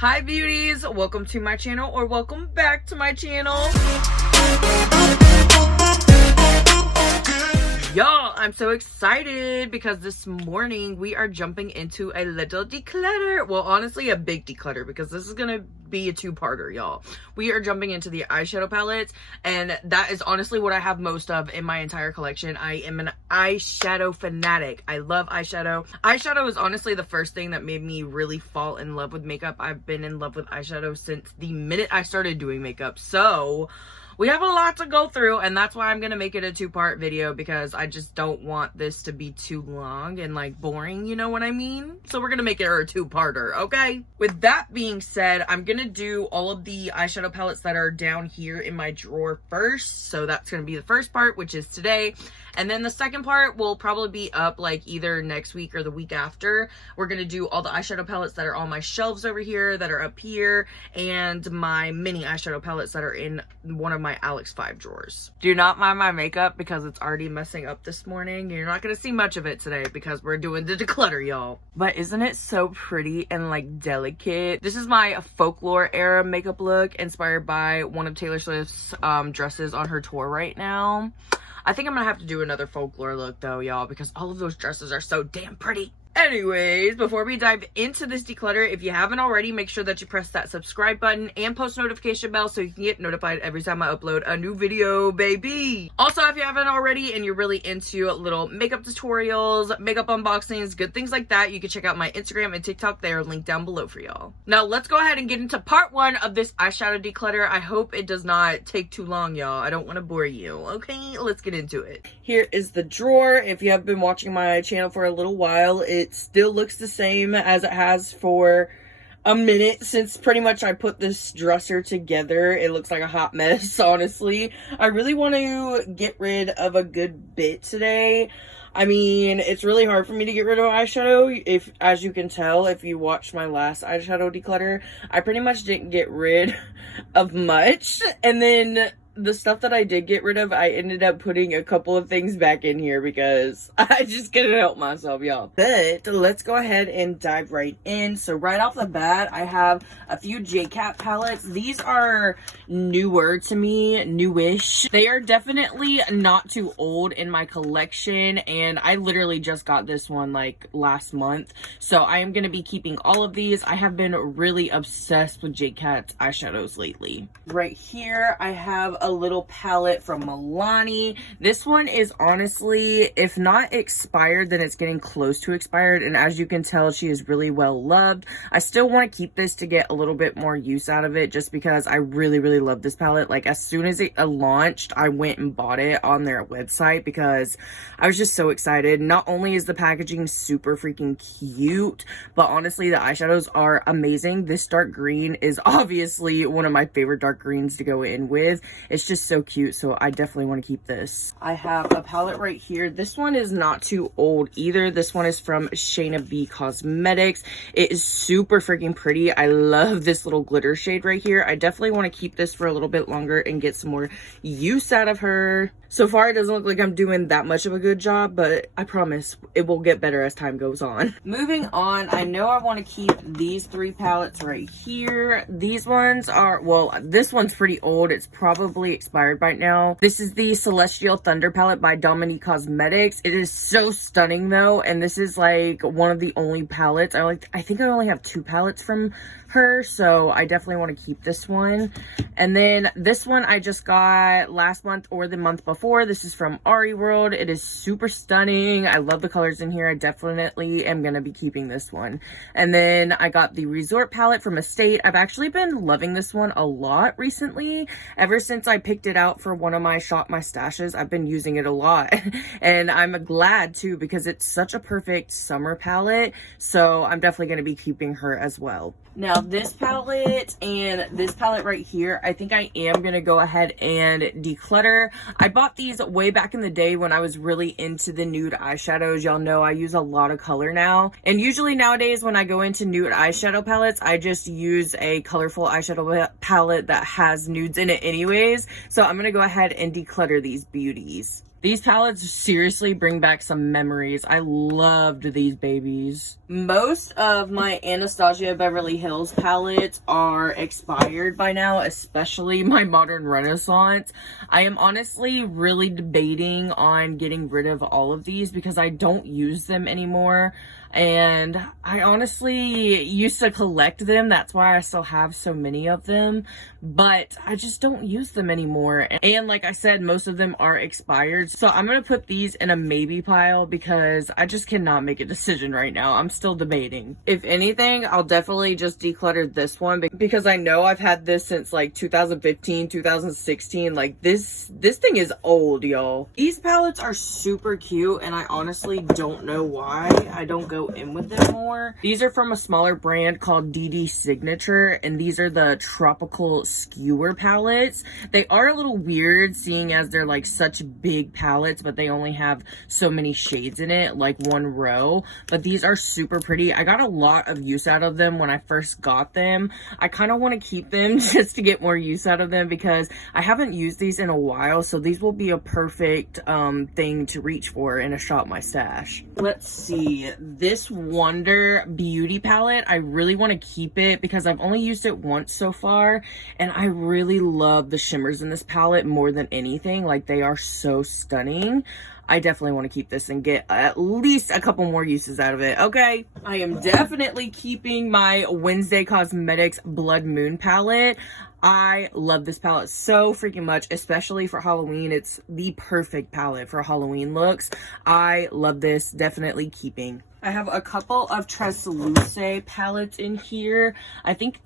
Hi beauties, welcome to my channel, or welcome back to my channel. Y'all, I'm so excited because this morning we are jumping into a little declutter. Well, honestly, a big declutter, because this is gonna be a two-parter, y'all. We are jumping into the eyeshadow palettes, and that is honestly what I have most of in my entire collection. I am an eyeshadow fanatic. I love eyeshadow. Eyeshadow is honestly the first thing that made me really fall in love with makeup. I've been in love with eyeshadow since the minute I started doing makeup. So we have a lot to go through, and that's why I'm gonna make it a two-part video, because I just don't want this to be too long and like boring, you know what I mean? So we're gonna make it a two-parter, okay? With that being said, I'm gonna do all of the eyeshadow palettes that are down here in my drawer first. So that's gonna be the first part, which is today. And then the second part will probably be up like either next week or the week after. We're gonna do all the eyeshadow palettes that are on my shelves over here, that are up here, and my mini eyeshadow palettes that are in one of my Alex 5 drawers. Do not mind my makeup because it's already messing up this morning. You're not gonna see much of it today because we're doing the declutter, y'all. But isn't it so pretty and like delicate? This is my folklore era makeup look, inspired by one of Taylor Swift's dresses on her tour right now. I think I'm gonna have to do another folklore look though, y'all, because all of those dresses are so damn pretty. Anyways, before we dive into this declutter, if you haven't already, make sure that you press that subscribe button and post notification bell so you can get notified every time I upload a new video, baby. Also, if you haven't already and you're really into little makeup tutorials, makeup unboxings, good things like that, you can check out my Instagram and TikTok. They are linked down below for y'all. Now, let's go ahead and get into part one of this eyeshadow declutter. I hope it does not take too long, y'all. I don't want to bore you, okay? Let's get into it. Here is the drawer. If you have been watching my channel for a little while, it still looks the same as it has for a minute since pretty much I put this dresser together. It looks like a hot mess, honestly. I really want to get rid of a good bit today. I mean, it's really hard for me to get rid of eyeshadow. If, as you can tell, if you watched my last eyeshadow declutter, I pretty much didn't get rid of much. And then the stuff that I did get rid of, I ended up putting a couple of things back in here because I just couldn't help myself, y'all. But let's go ahead and dive right in. So right off the bat, I have a few JCat palettes. These are newer to me, newish. They are definitely not too old in my collection, and I literally just got this one like last month. So I am going to be keeping all of these. I have been really obsessed with JCat's eyeshadows lately. Right here, I have a little palette from Milani. This one is honestly, if not expired, then it's getting close to expired, and as you can tell, she is really well loved. I still want to keep this to get a little bit more use out of it, just because I really love this palette. Like, as soon as it launched, I went and bought it on their website because I was just so excited. Not only is the packaging super freaking cute, but honestly, the eyeshadows are amazing. This dark green is obviously one of my favorite dark greens to go in with. It's just so cute, so I definitely want to keep this. I have a palette right here. This one is not too old either. This one is from Shayna B Cosmetics. It is super freaking pretty. I love this little glitter shade right here. I definitely want to keep this for a little bit longer and get some more use out of her. So far, it doesn't look like I'm doing that much of a good job, but I promise it will get better as time goes on. Moving on, I know I want to keep these three palettes right here. These ones are, well, this one's pretty old. It's probably expired by now. This is the Celestial Thunder palette by Dominique Cosmetics. It is so stunning though, and this is like one of the only palettes. I think I only have two palettes from her, so I definitely want to keep this one. And then this one I just got last month or the month before. This is from Ari World. It is super stunning. I love the colors in here. I definitely am going to be keeping this one. And then I got the Resort palette from Estate. I've actually been loving this one a lot recently. Ever since I picked it out for one of my Shop My Stashes, I've been using it a lot. And I'm glad too, because it's such a perfect summer palette. So I'm definitely going to be keeping her as well. Now this palette and this palette right here, I think I am going to go ahead and declutter. I bought these way back in the day when I was really into the nude eyeshadows. Y'all know I use a lot of color now. And usually nowadays when I go into nude eyeshadow palettes, I just use a colorful eyeshadow palette that has nudes in it anyways. So I'm going to go ahead and declutter these beauties. These palettes seriously bring back some memories. I loved these babies. Most of my Anastasia Beverly Hills palettes are expired by now, especially my Modern Renaissance. I am honestly really debating on getting rid of all of these because I don't use them anymore. And I honestly used to collect them. That's why I still have so many of them, but I just don't use them anymore. And like I said, most of them are expired. So I'm going to put these in a maybe pile because I just cannot make a decision right now. I'm still debating. If anything, I'll definitely just declutter this one because I know I've had this since like 2015, 2016. Like this thing is old, y'all. These palettes are super cute and I honestly don't know why I don't go in with them more. These are from a smaller brand called DD Signature, and these are the tropical skewer palettes. They are a little weird seeing as they're like such big palettes, but they only have so many shades in it, like one row. But these are super pretty. I got a lot of use out of them when I first got them. I kind of want to keep them just to get more use out of them because I haven't used these in a while, so these will be a perfect thing to reach for and a shop my stash. Let's see. This Wonder Beauty palette, I really want to keep it because I've only used it once so far, and I really love the shimmers in this palette more than anything. Like, they are so stunning. I definitely want to keep this and get at least a couple more uses out of it. Okay, I am definitely keeping my Wednesday Cosmetics Blood Moon palette. I love this palette so freaking much, especially for Halloween. It's the perfect palette for Halloween looks. I love this, definitely keeping. I have a couple of Transluce palettes in here. I think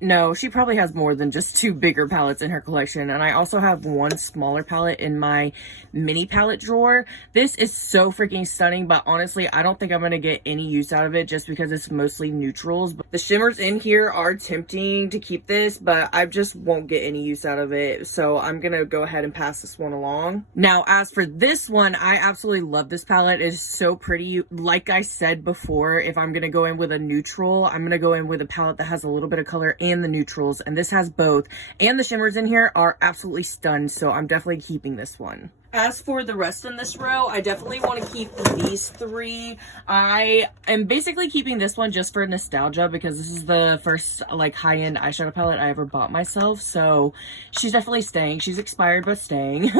no, she probably has more than just 2 bigger palettes in her collection. And I also have one smaller palette in my mini palette drawer. This is so freaking stunning, but honestly, I don't think I'm going to get any use out of it just because it's mostly neutrals. But the shimmers in here are tempting to keep this, but I just won't get any use out of it. So I'm going to go ahead and pass this one along. Now, as for this one, I absolutely love this palette. It is so pretty. Like I said before, if I'm gonna go in with a neutral, I'm gonna go in with a palette that has a little bit of color and the neutrals, and this has both, and the shimmers in here are absolutely stunned, so I'm definitely keeping this one. As for the rest in this row, I definitely want to keep these 3. I am basically keeping this one just for nostalgia because this is the first like high-end eyeshadow palette I ever bought myself. So she's definitely staying. She's expired but staying.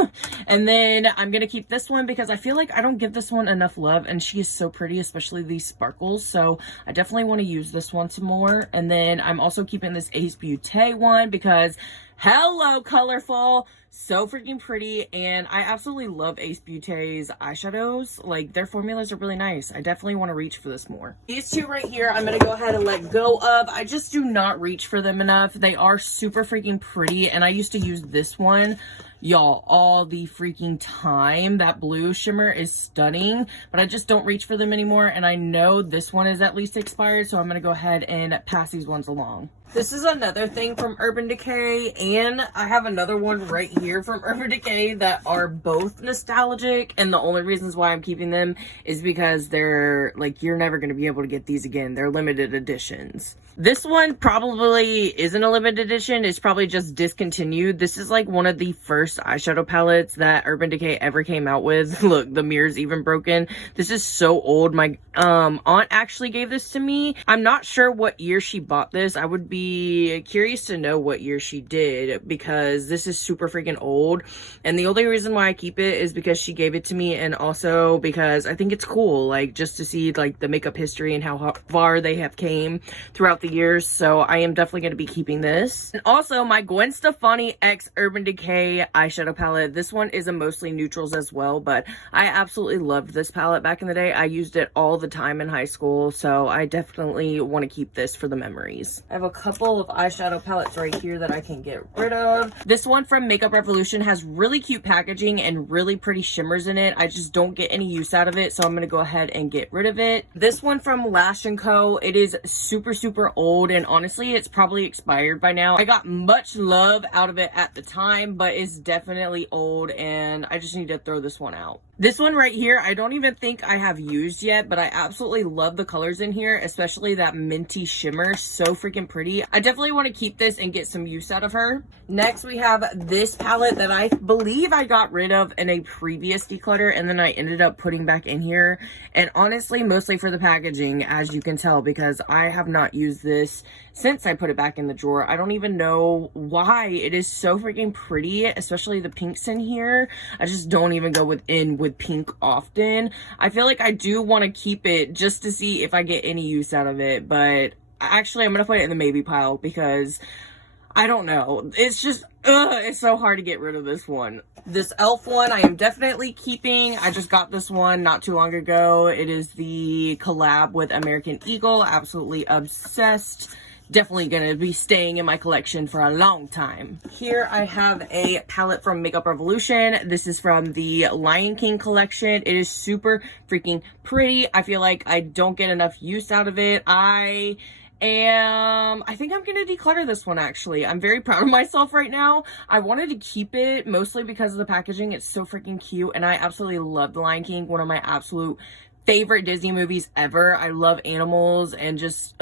And then I'm going to keep this one because I feel like I don't give this one enough love and she is so pretty, especially these sparkles. So I definitely want to use this one some more. And then I'm also keeping this Ace Beauté one because hello, colorful. So freaking pretty, and I absolutely love Ace Beauté's eyeshadows. Like, their formulas are really nice. I definitely want to reach for this more. These 2 right here, I'm going to go ahead and let go of. I just do not reach for them enough. They are super freaking pretty, and I used to use this one, y'all, all the freaking time. That blue shimmer is stunning, but I just don't reach for them anymore, and I know this one is at least expired, so I'm going to go ahead and pass these ones along. This is another thing from Urban Decay, and I have another one right here from Urban Decay that are both nostalgic, and the only reasons why I'm keeping them is because they're, like, you're never going to be able to get these again. They're limited editions. This one probably isn't a limited edition. It's probably just discontinued. This is, like, one of the first eyeshadow palettes that Urban Decay ever came out with. Look, the mirror's even broken. This is so old. My aunt actually gave this to me. I'm not sure what year she bought this. I would be curious to know what year she did because this is super freaking old, and the only reason why I keep it is because she gave it to me, and also because I think it's cool, like, just to see like the makeup history and how far they have came throughout the years. So I am definitely going to be keeping this. And also my Gwen Stefani X Urban Decay eyeshadow palette. This one is a mostly neutrals as well, but I absolutely loved this palette back in the day. I used it all the time in high school, so I definitely want to keep this for the memories. I have a couple of eyeshadow palettes right here that I can get rid of. This one from Makeup Revolution has really cute packaging and really pretty shimmers in it. I just don't get any use out of it, so I'm going to go ahead and get rid of it. This one from Lash & Co. It is super old, and honestly, it's probably expired by now. I got much love out of it at the time, but it's definitely old, and I just need to throw this one out. This one right here, I don't even think I have used yet, but I absolutely love the colors in here, especially that minty shimmer. So freaking pretty. I definitely want to keep this and get some use out of her. Next, we have this palette that I believe I got rid of in a previous declutter, and then I ended up putting back in here. And honestly, mostly for the packaging, as you can tell, because I have not used this since I put it back in the drawer. I don't even know why. It is so freaking pretty, especially the pinks in here. I just don't even go with pink often. I feel like I do want to keep it just to see if I get any use out of it, but actually I'm gonna put it in the maybe pile because I don't know. It's just it's so hard to get rid of this one. This elf one I am definitely keeping. I just got this one not too long ago. It is the collab with American Eagle. Absolutely obsessed. Definitely gonna be staying in my collection for a long time. Here I have a palette from Makeup Revolution. This is from the Lion King collection. It is super freaking pretty. I feel like I don't get enough use out of it. I think I'm gonna declutter this one actually. I'm very proud of myself right now. I wanted to keep it mostly because of the packaging. It's so freaking cute, and I absolutely love The Lion King, one of my absolute favorite Disney movies ever. I love animals and just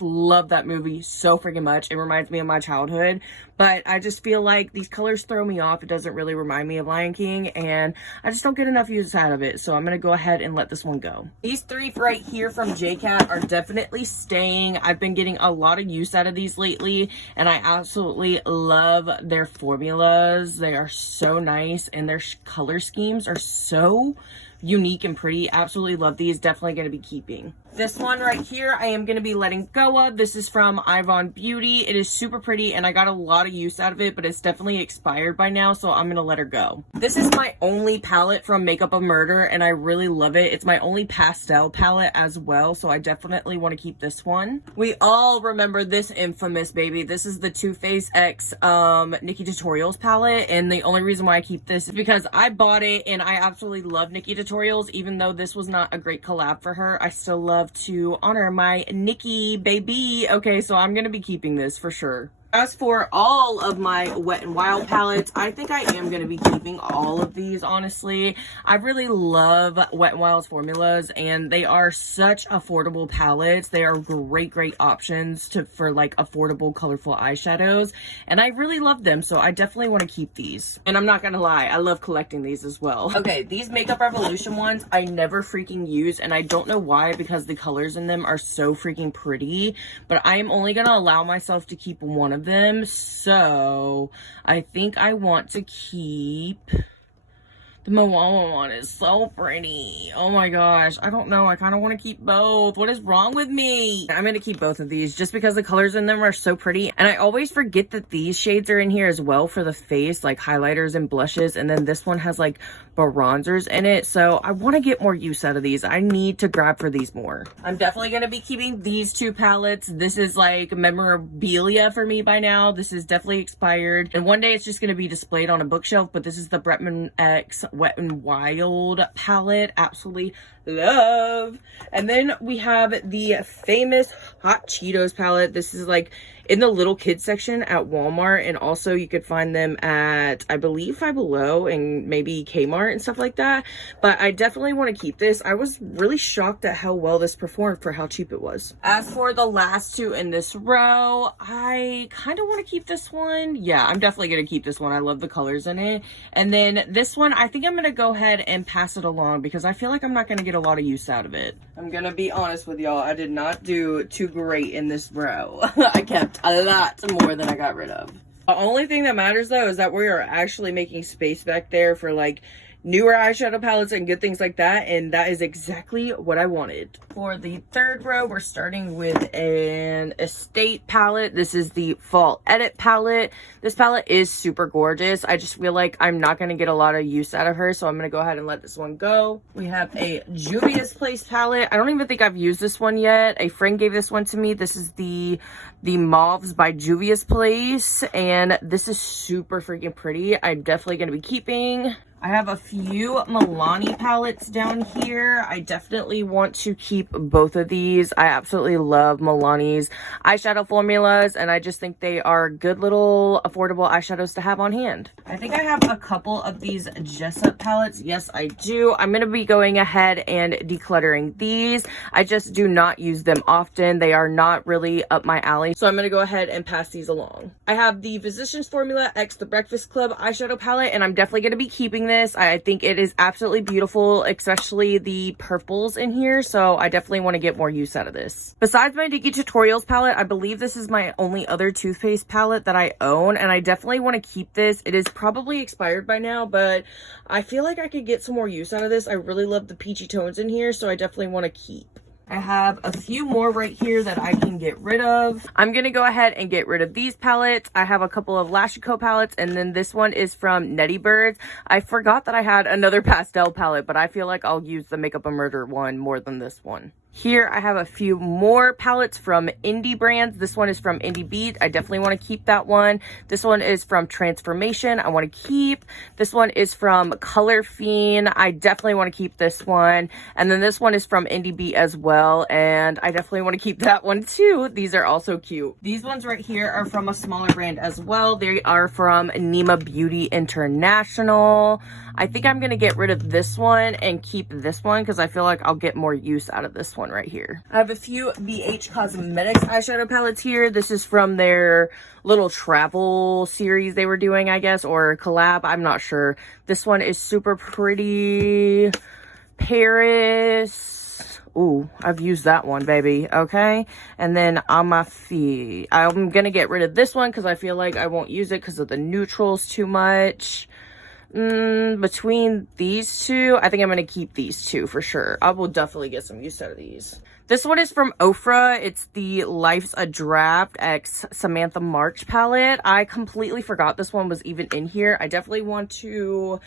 love that movie so freaking much. It reminds me of my childhood, but I just feel like these colors throw me off. It doesn't really remind me of Lion King, and I just don't get enough use out of it. So I'm gonna go ahead and let this one go. These three right here from JCat are definitely staying. I've been getting a lot of use out of these lately, and I absolutely love their formulas. They are so nice, and their color schemes are so unique and pretty. Absolutely love these. Definitely going to be keeping. This one right here I am going to be letting go of. This is from Ivon Beauty. It is super pretty, and I got a lot of use out of it, but it's definitely expired by now, so I'm going to let her go. This is my only palette from Makeup of Murder, and I really love it. It's my only pastel palette as well, so I definitely want to keep this one. We all remember this infamous baby. This is the Too Faced X Nikkie Tutorials palette, and the only reason why I keep this is because I bought it, and I absolutely love Nikkie Tutorials. Even though this was not a great collab for her, I still love to honor my Nikkie baby. Okay, so I'm gonna be keeping this for sure. As for all of my Wet n Wild palettes, I think I am going to be keeping all of these, honestly. I really love Wet n Wild's formulas, and they are such affordable palettes. They are great options for like affordable, colorful eyeshadows, and I really love them, so I definitely want to keep these. And I'm not going to lie, I love collecting these as well. Okay, these Makeup Revolution ones I never freaking use, and I don't know why, because the colors in them are so freaking pretty, but I am only going to allow myself to keep one of them, so I think I want to keep the Moana one. Is so pretty. Oh my gosh, I don't know, I kind of want to keep both. What is wrong with me? I'm gonna keep both of these just because the colors in them are so pretty, and I always forget that these shades are in here as well for the face, like highlighters and blushes, and then this one has like bronzers in it, so I want to get more use out of these. I need to grab for these more. I'm definitely going to be keeping these two palettes. This is like memorabilia for me by now. This is definitely expired, and one day it's just going to be displayed on a bookshelf, but this is the Bretman X Wet n Wild palette. Absolutely love. And then we have the famous Hot Cheetos palette. This is like in the little kids section at Walmart, and also you could find them at, I believe, Five Below and maybe Kmart and stuff like that. But I definitely want to keep this. I was really shocked at how well this performed for how cheap it was. As for the last two in this row, I kind of want to keep this one. Yeah, I'm definitely going to keep this one. I love the colors in it. And then this one, I think I'm going to go ahead and pass it along because I feel like I'm not going to get a lot of use out of it. I'm going to be honest with y'all. I did not do too great in this row. I kept a lot more than I got rid of. The only thing that matters though is that we are actually making space back there for like newer eyeshadow palettes and good things like that, and that is exactly what I wanted. For the third row, we're starting with an Estate palette. This is the Fall Edit palette. This palette is super gorgeous. I just feel like I'm not going to get a lot of use out of her, so I'm going to go ahead and let this one go. We have a Juvia's Place palette. I don't even think I've used this one yet. A friend gave this one to me. This is the Mauves by Juvia's Place, and this is super freaking pretty. I'm definitely going to be keeping. I have a few Milani palettes down here. I definitely want to keep both of these. I absolutely love Milani's eyeshadow formulas, and I just think they are good little affordable eyeshadows to have on hand. I think I have a couple of these Jessup palettes. Yes, I do. I'm going to be going ahead and decluttering these. I just do not use them often. They are not really up my alley, so I'm going to go ahead and pass these along. I have the Physicians Formula X The Breakfast Club eyeshadow palette, and I'm definitely going to be keeping this. I think it is absolutely beautiful, especially the purples in here, so I definitely want to get more use out of this. Besides my Dickie Tutorials palette, I believe this is my only other toothpaste palette that I own, and I definitely want to keep this. It is probably expired by now, but I feel like I could get some more use out of this. I really love the peachy tones in here, so I definitely want to keep. I have a few more right here that I can get rid of. I'm going to go ahead and get rid of these palettes. I have a couple of Lash & Co palettes, and then this one is from Netty Birds. I forgot that I had another pastel palette, but I feel like I'll use the Makeup a Murder one more than this one. Here I have a few more palettes from indie brands. This one is from Indie Beat. I definitely want to keep that one. This one is from Transformation. I want to keep. This one is from Color Fiend. I definitely want to keep this one. And then this one is from Indie Beat as well. And I definitely want to keep that one too. These are also cute. These ones right here are from a smaller brand as well. They are from Nema Beauty International. I think I'm going to get rid of this one and keep this one because I feel like I'll get more use out of this one right here. I have a few BH Cosmetics eyeshadow palettes here. This is from their little travel series they were doing, I guess, or collab. I'm not sure. This one is super pretty. Paris. Ooh, I've used that one, baby. Okay. And then Amafi. I'm going to get rid of this one because I feel like I won't use it because of the neutrals too much. Between these two, I think I'm going to keep these two for sure. I will definitely get some use out of these. This one is from Ofra. It's the Life's a Draft X Samantha March palette. I completely forgot this one was even in here. I definitely want to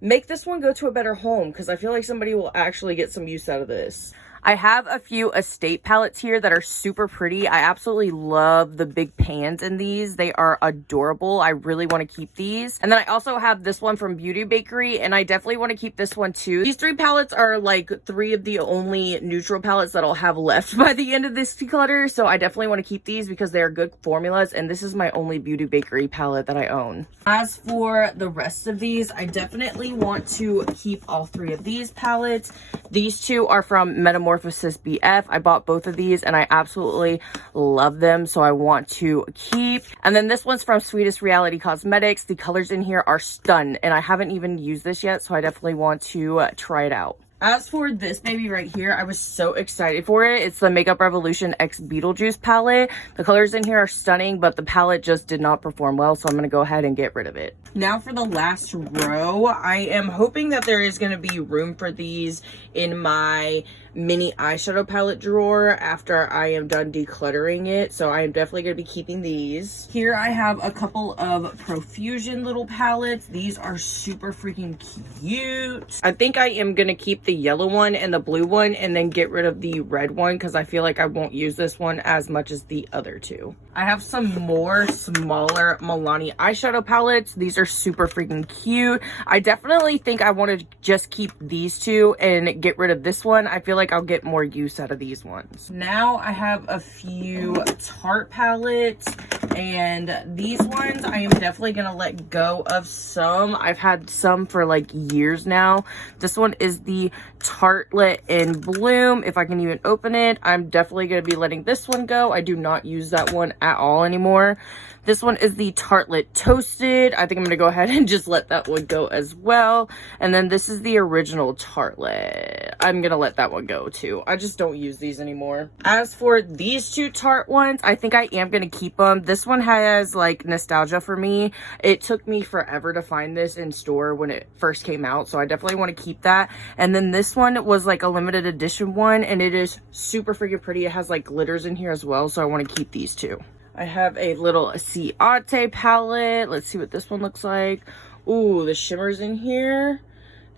make this one go to a better home because I feel like somebody will actually get some use out of this. I have a few Estate palettes here that are super pretty. I absolutely love the big pans in these. They are adorable. I really want to keep these. And then I also have this one from Beauty Bakery, and I definitely want to keep this one too. These three palettes are like three of the only neutral palettes that I'll have left by the end of this declutter. So I definitely want to keep these because they are good formulas, and this is my only Beauty Bakery palette that I own. As for the rest of these, I definitely want to keep all three of these palettes. These two are from Metamorphosis BF. I bought both of these and I absolutely love them, so I want to keep. And then this one's from Sweetest Reality Cosmetics. The colors in here are stunning, and I haven't even used this yet, so I definitely want to try it out. As for this baby right here, I was so excited for it. It's the Makeup Revolution X Beetlejuice palette. The colors in here are stunning, but the palette just did not perform well, so I'm going to go ahead and get rid of it. Now for the last row, I am hoping that there is going to be room for these in my mini eyeshadow palette drawer after I am done decluttering it, so I am definitely going to be keeping these. Here I have a couple of Profusion little palettes. These are super freaking cute. I think I am going to keep the yellow one and the blue one and then get rid of the red one because I feel like I won't use this one as much as the other two. I have some more smaller Milani eyeshadow palettes. These are super freaking cute. I definitely think I want to just keep these two and get rid of this one. I feel like I'll get more use out of these ones. Now I have a few Tarte palettes, and these ones I am definitely going to let go of some. I've had some for like years now. This one is the Tartlet in Bloom. If I can even open it, I'm definitely going to be letting this one go. I do not use that one at all anymore. This one is the Tartlet Toasted. I think I'm going to go ahead and just let that one go as well. And then this is the original Tartlet. I'm going to let that one go too. I just don't use these anymore. As for these two Tarte ones, I think I am going to keep them. This one has like nostalgia for me. It took me forever to find this in store when it first came out, so I definitely want to keep that. And then this one was like a limited edition one, and it is super freaking pretty. It has like glitters in here as well, so I want to keep these two. I have a little Ciate palette. Let's see what this one looks like. Ooh, the shimmers in here.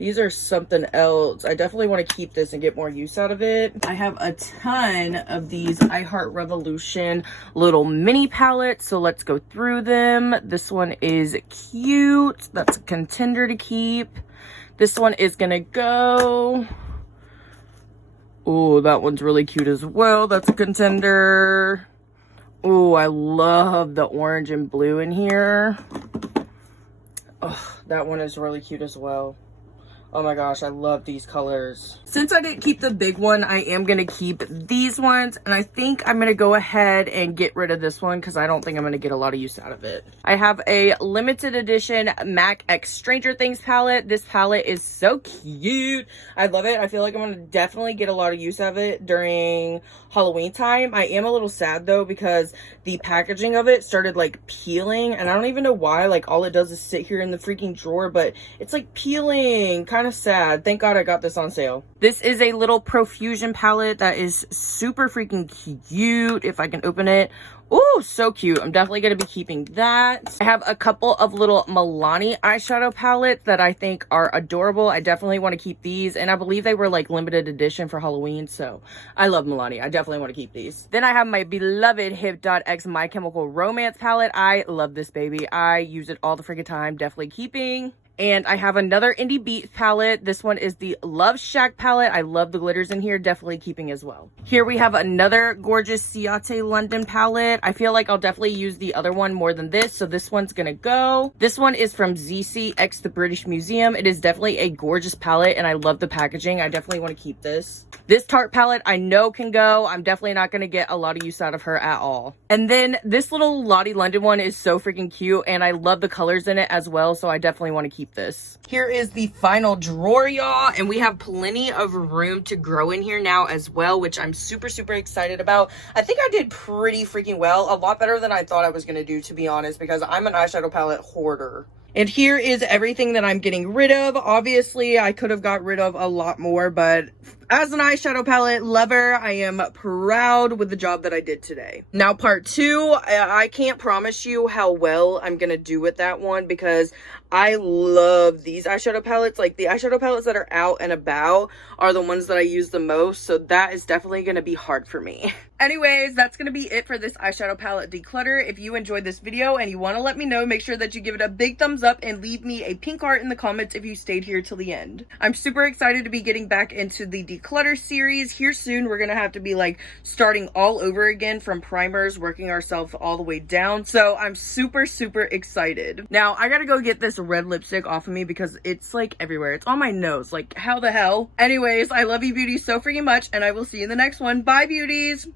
These are something else. I definitely want to keep this and get more use out of it. I have a ton of these I Heart Revolution little mini palettes, so let's go through them. This one is cute. That's a contender to keep. This one is gonna go. Oh, that one's really cute as well. That's a contender. Oh, I love the orange and blue in here. Oh, that one is really cute as well. Oh my gosh, I love these colors. Since I didn't keep the big one, I am going to keep these ones. And I think I'm going to go ahead and get rid of this one because I don't think I'm going to get a lot of use out of it. I have a limited edition MAC X Stranger Things palette. This palette is so cute. I love it. I feel like I'm going to definitely get a lot of use out of it during Halloween time. I am a little sad though because the packaging of it started like peeling. And I don't even know why. Like all it does is sit here in the freaking drawer. But it's like peeling. Kind of sad. Thank God I got this on sale. This is a little Profusion palette that is super freaking cute. If I can open it. Oh, so cute. I'm definitely going to be keeping that. I have a couple of little Milani eyeshadow palettes that I think are adorable. I definitely want to keep these. And I believe they were like limited edition for Halloween. So I love Milani. I definitely want to keep these. Then I have my beloved Hip.X My Chemical Romance palette. I love this baby. I use it all the freaking time. Definitely keeping. And I have another Indie Beats palette. This one is the Love Shack palette. I love the glitters in here. Definitely keeping as well. Here we have another gorgeous Ciate London palette. I feel like I'll definitely use the other one more than this. So this one's going to go. This one is from ZCX, the British Museum. It is definitely a gorgeous palette and I love the packaging. I definitely want to keep this. This Tarte palette I know can go. I'm definitely not going to get a lot of use out of her at all. And then this little Lottie London one is so freaking cute and I love the colors in it as well. So I definitely want to keep this. Here is the final drawer, y'all, and we have plenty of room to grow in here now as well, which I'm super excited about. I think I did pretty freaking well, a lot better than I thought I was going to do, to be honest, because I'm an eyeshadow palette hoarder. And here is everything that I'm getting rid of. Obviously, I could have got rid of a lot more, but as an eyeshadow palette lover, I am proud with the job that I did today. Now, part two, I can't promise you how well I'm going to do with that one because I love these eyeshadow palettes. Like the eyeshadow palettes that are out and about are the ones that I use the most. So that is definitely going to be hard for me. Anyways, that's going to be it for this eyeshadow palette declutter. If you enjoyed this video and you want to let me know, make sure that you give it a big thumbs up and leave me a pink heart in the comments if you stayed here till the end. I'm super excited to be getting back into the declutter series here soon. We're going to have to be like starting all over again from primers, working ourselves all the way down. So I'm super excited. Now I got to go get this red lipstick off of me because it's like everywhere. It's on my nose. Like how the hell? Anyways, I love you beauties so freaking much and I will see you in the next one. Bye beauties.